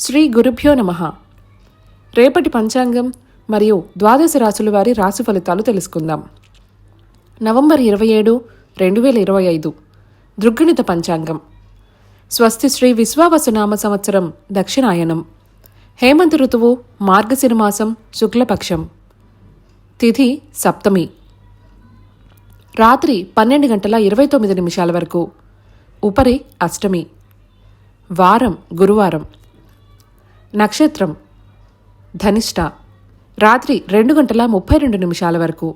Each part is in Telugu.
శ్రీ గురుభ్యో నమః. రేపటి పంచాంగం మరియు ద్వాదశ రాశుల వారి రాశి ఫలితాలు తెలుసుకుందాం. నవంబర్ 27, 2025 దృగ్గణిత పంచాంగం. స్వస్తి శ్రీ విశ్వావసునామ సంవత్సరం దక్షిణాయనం. హేమంత ఋతువు మార్గశిర మాసం శుక్లపక్షం. తిథి సప్తమి. రాత్రి 12:29 వరకు. ఉపరి అష్టమి. వారం గురువారం. నక్షత్రం ధనిష్ట. రాత్రి 2:32 వరకు.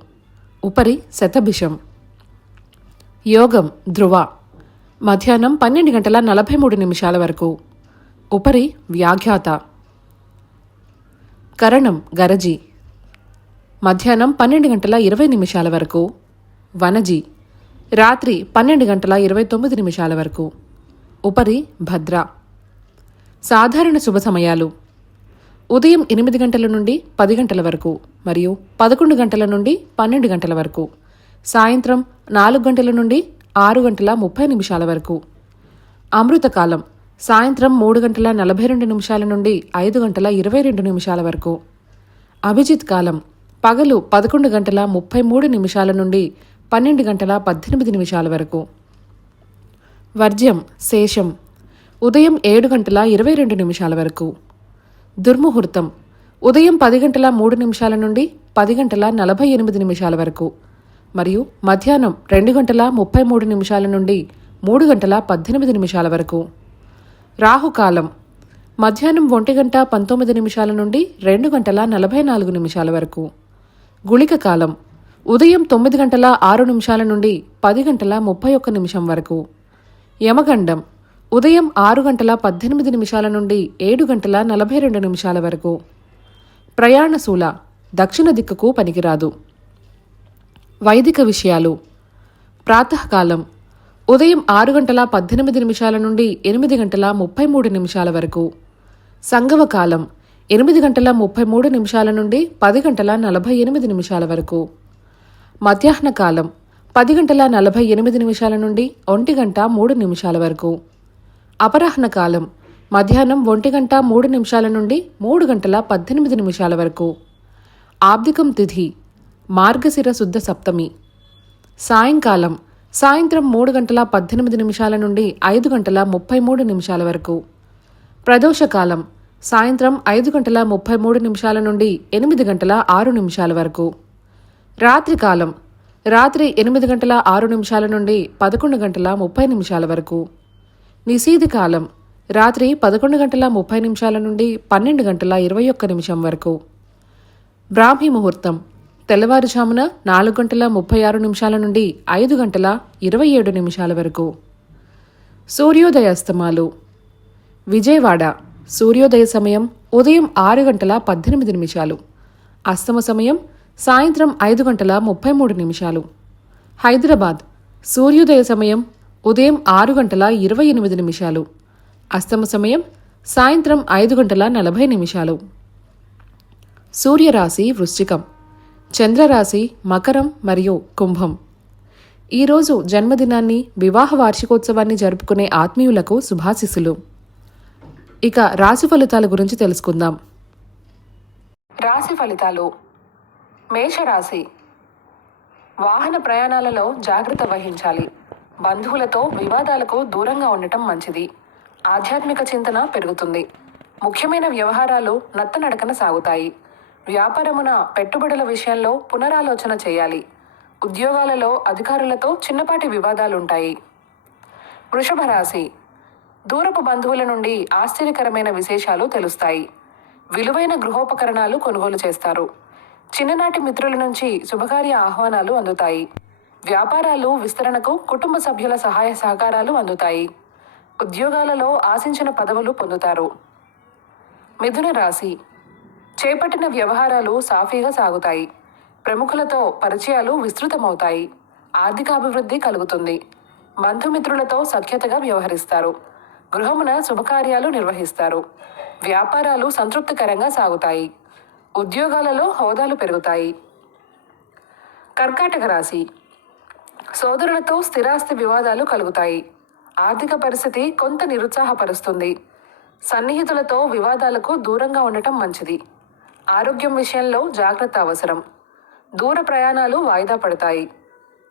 ఉపరి శతభిషం. యోగం ధ్రువ. మధ్యాహ్నం 12:43 వరకు. ఉపరి వ్యాఘ్యాత. కరణం గరజి. మధ్యాహ్నం 12:20 వరకు. వనజి. రాత్రి 12:29 వరకు. ఉపరి భద్ర. సాధారణ శుభ సమయాలు: ఉదయం 8 గంటల నుండి 10 గంటల వరకు మరియు 11 గంటల నుండి 12 గంటల వరకు. సాయంత్రం 4 గంటల నుండి 6:30 వరకు. అమృతకాలం సాయంత్రం 3:42 నుండి 5:22 వరకు. అభిజిత్ కాలం పగలు 11:33 నుండి 12:18 వరకు. వర్జ్యం శేషం ఉదయం 7:22 వరకు. దుర్ముహూర్తం ఉదయం 10:03 నుండి 10:48 వరకు మరియు మధ్యాహ్నం 2:33 నుండి 3:18 వరకు. రాహుకాలం మధ్యాహ్నం 1:19 నుండి 2:44 వరకు. గుళిక కాలం ఉదయం 9:06 నుండి 10:31 వరకు. యమగండం ఉదయం 6:18 నుండి 7:42 వరకు. ప్రయాణశూల దక్షిణ దిక్కుకు పనికిరాదు. వైదిక విషయాలు: ప్రాతకాలం ఉదయం 6:18 నుండి 8:33 వరకు. సంగమకాలం 8:33 నుండి 10:48 వరకు. మధ్యాహ్న కాలం 10:48 నుండి 1:03 వరకు. అపరాహ్న కాలం మధ్యాహ్నం 1:03 నుండి 3:18 వరకు. ఆబ్దికం తిథి మార్గశిర శుద్ధ సప్తమి. సాయంకాలం సాయంత్రం 3:18 నుండి 5:33 వరకు. ప్రదోషకాలం సాయంత్రం 5:33 నుండి 8:06 వరకు. రాత్రికాలం రాత్రి 8:06 నుండి 11:30 వరకు. నిశీధి కాలం రాత్రి 11:30 నుండి 12:21 వరకు. బ్రాహ్మీ ముహూర్తం తెల్లవారుజామున 4:36 నుండి 5:27 వరకు. సూర్యోదయాస్తమాలు: విజయవాడ సూర్యోదయ సమయం ఉదయం 6:18. అస్తమ సమయం సాయంత్రం 5:33. హైదరాబాద్ సూర్యోదయ సమయం ఉదయం 6:28. అస్తమ సమయం సాయంత్రం 5:40. సూర్యరాశి వృశ్చికం, చంద్రరాశి మకరం మరియు కుంభం. ఈరోజు జన్మదినాన్ని, వివాహ వార్షికోత్సవాన్ని జరుపుకునే ఆత్మీయులకు శుభాశిస్సులు. ఇక రాశి ఫలితాల గురించి తెలుసుకుందాం. రాశి ఫలితాలు: మేషరాశి. వాహన ప్రయాణాలలో జాగ్రత్త వహించాలి. బంధువులతో వివాదాలకు దూరంగా ఉండటం మంచిది. ఆధ్యాత్మిక చింతన పెరుగుతుంది. ముఖ్యమైన వ్యవహారాలు నత్తనడకన సాగుతాయి. వ్యాపారమున పెట్టుబడుల విషయంలో పునరాలోచన చేయాలి. ఉద్యోగాలలో అధికారులతో చిన్నపాటి వివాదాలుంటాయి. వృషభ రాశి. దూరపు బంధువుల నుండి ఆశ్చర్యకరమైన విశేషాలు తెలుస్తాయి. విలువైన గృహోపకరణాలు కొనుగోలు చేస్తారు. చిన్ననాటి మిత్రుల నుంచి శుభకార్య ఆహ్వానాలు అందుతాయి. వ్యాపారాలు విస్తరణకు కుటుంబ సభ్యుల సహాయ సహకారాలు అందుతాయి. ఉద్యోగాలలో ఆశించిన పదవులు పొందుతారు. మిథున రాశి. చేపట్టిన వ్యవహారాలు సాఫీగా సాగుతాయి. ప్రముఖులతో పరిచయాలు విస్తృతమవుతాయి. ఆర్థికాభివృద్ధి కలుగుతుంది. బంధుమిత్రులతో సఖ్యతగా వ్యవహరిస్తారు. గృహమున శుభకార్యాలు నిర్వహిస్తారు. వ్యాపారాలు సంతృప్తికరంగా సాగుతాయి. ఉద్యోగాలలో హోదాలు పెరుగుతాయి. కర్కాటక రాశి. సోదరులతో స్థిరాస్తి వివాదాలు కలుగుతాయి. ఆర్థిక పరిస్థితి కొంత నిరుత్సాహపరుస్తుంది. సన్నిహితులతో వివాదాలకు దూరంగా ఉండటం మంచిది. ఆరోగ్యం విషయంలో జాగ్రత్త అవసరం. దూర ప్రయాణాలు వాయిదా పడతాయి.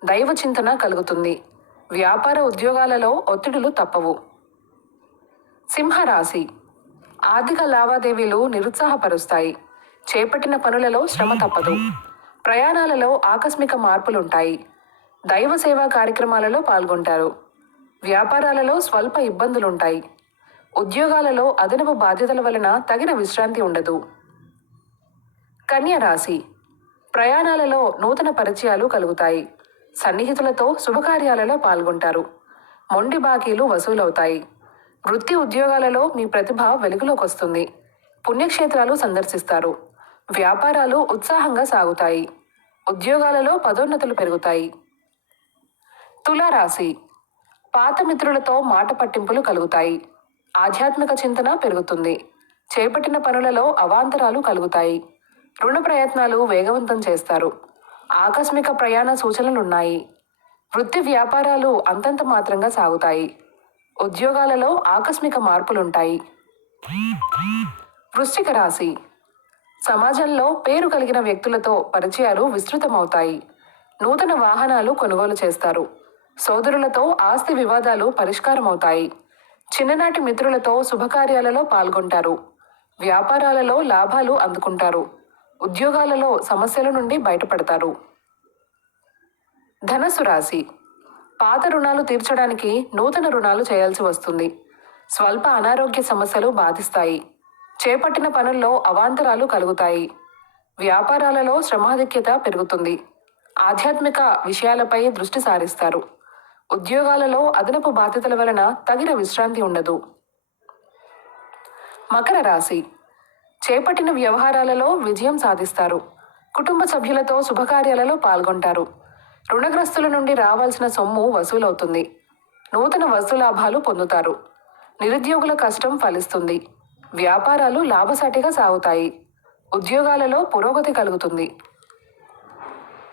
దైవ చింతన కలుగుతుంది. వ్యాపార ఉద్యోగాలలో ఒత్తిడులు తప్పవు. సింహరాశి. ఆర్థిక లావాదేవీలు నిరుత్సాహపరుస్తాయి. చేపట్టిన పనులలో శ్రమ తప్పదు. ప్రయాణాలలో ఆకస్మిక మార్పులుంటాయి. దైవ సేవా కార్యక్రమాలలో పాల్గొంటారు. వ్యాపారాలలో స్వల్ప ఇబ్బందులుంటాయి. ఉద్యోగాలలో అదనపు బాధ్యతల వలన తగిన విశ్రాంతి ఉండదు. కన్య రాశి. ప్రయాణాలలో నూతన పరిచయాలు కలుగుతాయి. సన్నిహితులతో శుభకార్యాలలో పాల్గొంటారు. మొండి బాకీలు వసూలవుతాయి. వృత్తి ఉద్యోగాలలో మీ ప్రతిభ వెలుగులోకి వస్తుంది. పుణ్యక్షేత్రాలు సందర్శిస్తారు. వ్యాపారాలు ఉత్సాహంగా సాగుతాయి. ఉద్యోగాలలో పదోన్నతులు పెరుగుతాయి. తులారాశి. పాత మిత్రులతో మాట పట్టింపులు కలుగుతాయి. ఆధ్యాత్మిక చింతన పెరుగుతుంది. చేపట్టిన పనులలో అవాంతరాలు కలుగుతాయి. రుణ ప్రయత్నాలు వేగవంతం చేస్తారు. ఆకస్మిక ప్రయాణ సూచనలున్నాయి. వృత్తి వ్యాపారాలు అంతంత మాత్రంగా సాగుతాయి. ఉద్యోగాలలో ఆకస్మిక మార్పులుంటాయి. వృశ్చిక రాశి. సమాజంలో పేరు కలిగిన వ్యక్తులతో పరిచయాలు విస్తృతమవుతాయి. నూతన వాహనాలు కొనుగోలు చేస్తారు. సోదరులతో ఆస్తి వివాదాలు పరిష్కారమవుతాయి. చిన్ననాటి మిత్రులతో శుభకార్యాలలో పాల్గొంటారు. వ్యాపారాలలో లాభాలు అందుకుంటారు. ఉద్యోగాలలో సమస్యల నుండి బయటపడతారు. ధనస్సు రాశి. పాత రుణాలు తీర్చడానికి నూతన రుణాలు చేయాల్సి వస్తుంది. స్వల్ప అనారోగ్య సమస్యలు బాధిస్తాయి. చేపట్టిన పనుల్లో అవాంతరాలు కలుగుతాయి. వ్యాపారాలలో శ్రమాధిక్యత పెరుగుతుంది. ఆధ్యాత్మిక విషయాలపై దృష్టి సారిస్తారు. ఉద్యోగాలలో అదనపు బాధ్యతల వలన తగిన విశ్రాంతి ఉండదు. మకర రాశి. చేపట్టిన వ్యవహారాలలో విజయం సాధిస్తారు. కుటుంబ సభ్యులతో శుభకార్యాలలో పాల్గొంటారు. రుణగ్రస్తుల నుండి రావాల్సిన సొమ్ము వసూలవుతుంది. నూతన వస్తులాభాలు పొందుతారు. నిరుద్యోగుల కష్టం ఫలిస్తుంది. వ్యాపారాలు లాభసాటిగా సాగుతాయి. ఉద్యోగాలలో పురోగతి కలుగుతుంది.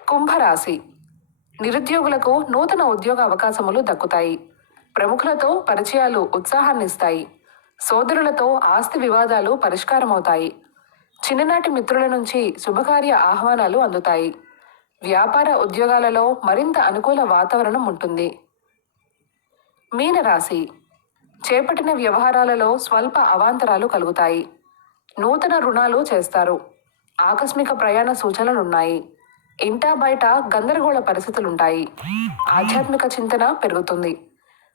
కుంభరాశి. నిరుద్యోగులకు నూతన ఉద్యోగ అవకాశములు దక్కుతాయి. ప్రముఖులతో పరిచయాలు ఉత్సాహాన్నిస్తాయి. సోదరులతో ఆస్తి వివాదాలు పరిష్కారమవుతాయి. చిన్ననాటి మిత్రుల నుంచి శుభకార్య ఆహ్వానాలు అందుతాయి. వ్యాపార ఉద్యోగాలలో మరింత అనుకూల వాతావరణం ఉంటుంది. మీనరాశి. చేపట్టిన వ్యవహారాలలో స్వల్ప అవాంతరాలు కలుగుతాయి. నూతన రుణాలు చేస్తారు. ఆకస్మిక ప్రయాణ సూచనలున్నాయి. ఇంటా బయట గందరగోళ పరిస్థితులుంటాయి. ఆధ్యాత్మిక చింతన పెరుగుతుంది.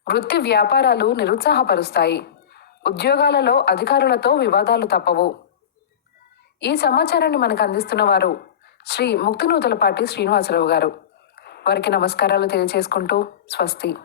వృత్తి వ్యాపారాలు నిరుత్సాహపరుస్తాయి. ఉద్యోగాలలో అధికారులతో వివాదాలు తప్పవు. ఈ సమాచారాన్ని మనకు అందిస్తున్న వారు శ్రీ ముక్తినూతలపాటి శ్రీనివాసరావు గారు. వారికి నమస్కారాలు తెలియజేసుకుంటూ స్వస్తి.